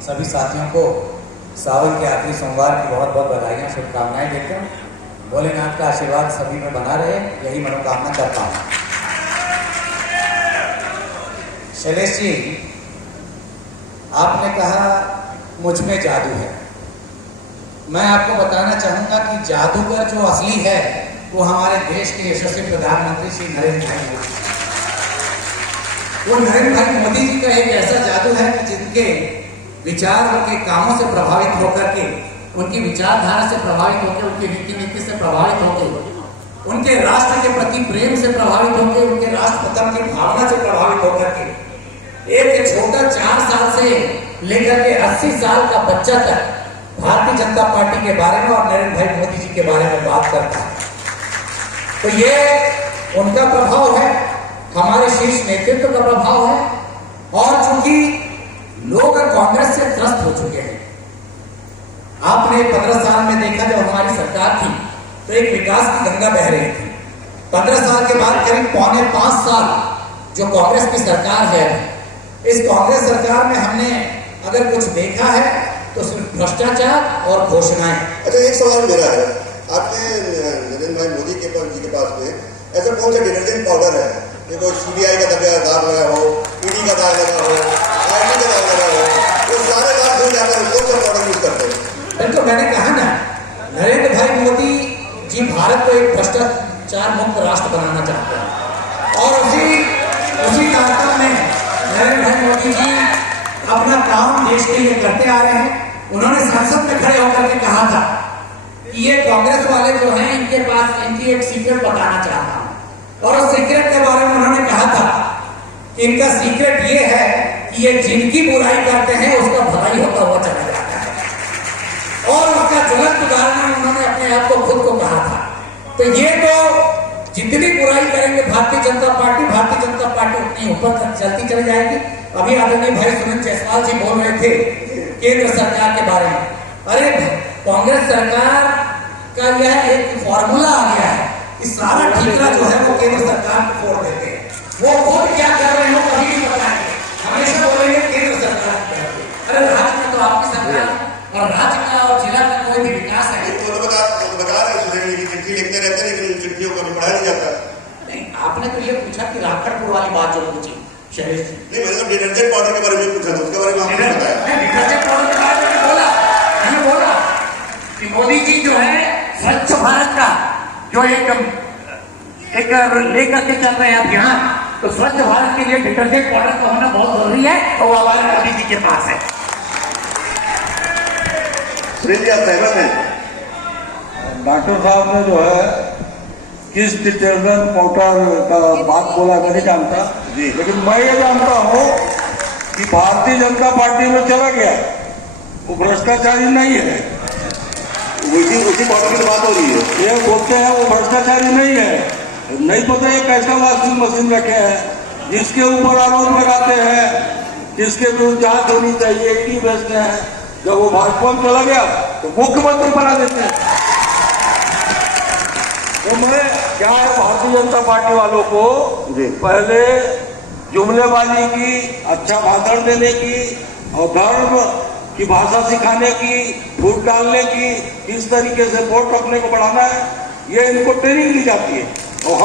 सभी साथियों को सावन के आखिरी सोमवार की बहुत बहुत बधाइयाँ, शुभकामनाएं देता हूँ। भोलेनाथ का आशीर्वाद सभी में बना रहे, यही मनोकामना करता हूँ। शैलेश जी, आपने कहा मुझ में जादू है। मैं आपको बताना चाहूँगा कि जादूगर जो असली है वो हमारे देश के यशस्वी प्रधानमंत्री श्री नरेंद्र भाई मोदी। वो नरेंद्र भाई मोदी जी का एक ऐसा जादू है कि जिनके विचार उनके कामों से प्रभावित होकर के, उनकी विचारधारा से प्रभावित होकर, उनकी नीति से प्रभावित होकर, उनके राष्ट्र के प्रति प्रेम से प्रभावित होकर, उनके राष्ट्रप्रथम की भावना से प्रभावित होकर के एक छोटा 4 साल से लेकर के 80 साल का बच्चा तक भारतीय जनता पार्टी के बारे में और नरेंद्र भाई मोदी जी के बारे में बात करता है। तो ये उनका प्रभाव है, हमारे शीर्ष नेतृत्व का प्रभाव है। और चूंकि लोग कांग्रेस से त्रस्त हो चुके हैं, आपने 15 साल में देखा जब हमारी सरकार थी तो एक विकास की गंगा बह रही थी। 15 साल के बाद करीब 4.5 साल जो कांग्रेस की सरकार है, इस कांग्रेस सरकार में हमने अगर कुछ देखा है तो सिर्फ भ्रष्टाचार और घोषणाएं। अच्छा, एक सवाल मेरा है, आपने नरेंद्र भाई मोदी जी के पास में ऐसा कौन सा डिटर्जेंट पाउडर है, देखो सीबीआई का दाग लगा हो, ईडी का दाग लगा हो, आईटी का दाग लगा हो, वो सारे दाग धुल जाकर कौन सा पाउडर यूज करते हैं? बिल्कुल, मैंने कहा ना, नरेंद्र भाई मोदी जी भारत को एक भ्रष्टाचार मुक्त राष्ट्र बनाना चाहते हैं और उसी कार्यक्रम में नरेंद्र भाई मोदी जी अपना काम देश के लिए करते आ रहे हैं। उन्होंने संसद में खड़े होकर के कहा था कि ये कांग्रेस वाले जो हैं, इनके पास इनकी एक सीक्रेट बताना चाहता हूं। और उस सीक्रेट के बारे में उन्होंने कहा था कि इनका सीक्रेट ये है कि ये जिनकी बुराई करते हैं उसका भलाई होता हुआ चला जाता है। और उसका ज्वलंत उदाहरण उन्होंने अपने आप को खुद को कहा था। तो ये तो जितनी बुराई करेंगे भारतीय जनता पार्टी उतनी ऊपर तक चलती चली जाएगी। अभी आदरणीय भाई सुनील जायसवाल जी बोल रहे थे केंद्र सरकार के बारे में। अरे, कांग्रेस सरकार का यह एक फॉर्मूला आ गया है कि सारा ठीकरा जो है वो केंद्र सरकार को फोड़ देते हैं। वो खुद क्या कर रहे हो कभी नहीं बताएंगे, हमेशा बोलेंगे केंद्र सरकार। अरे, राज्य में तो आपकी सरकार और राज्य का और जिला का कोई भी विकास है। तो बता रहे हैं, चिट्ठी लिखते रहते हैं लेकिन चिट्ठियों को पढ़ा नहीं जाता। नहीं, आपने तो ये पूछा कि राखड़पुर वाली बात जो पूछी शैलेश जी। नहीं, मैंने तो डिटर्जेंट पाउडर के बारे में पूछा था, उसके बारे में आपने बताया। डिटर्जेंट पाउडर के बारे में बोला कि मोदी जी जो है स्वच्छ भारत का जो एक लेकर के चल रहे हैं अभियान, तो स्वच्छ भारत के लिए डिटर्जेंट पाउडर का होना बहुत जरूरी है और वो हमारे मोदी जी के पास है। सुनील, आप सहमत हैं? डॉक्टर साहब ने जो है किस डिटर्जेंट पाउडर का बात बोला मैं नहीं जानता, लेकिन मैं ये जानता हूँ कि भारतीय जनता पार्टी में चला गया, वो भ्रष्टाचारी नहीं है। उसी पाउडर की बात हो रही है। ये बोलते हैं वो भ्रष्टाचारी नहीं है। नहीं पता ये कैसा वॉशिंग मशीन रखे हैं जिसके ऊपर आरोप लगाते हैं, जिसके विरुद्ध जांच होनी चाहिए, ईडी भेजते हैं। जब वो भाजपा में चला गया तो मुख्यमंत्री बना देते हैं। तो मैं क्या है, भारतीय जनता पार्टी वालों को पहले जुमलेबाजी की, अच्छा भाषण देने की और धर्म की भाषा सिखाने की, फूट डालने की, किस तरीके से वोट अपने को बढ़ाना है, ये इनको ट्रेनिंग दी जाती है। और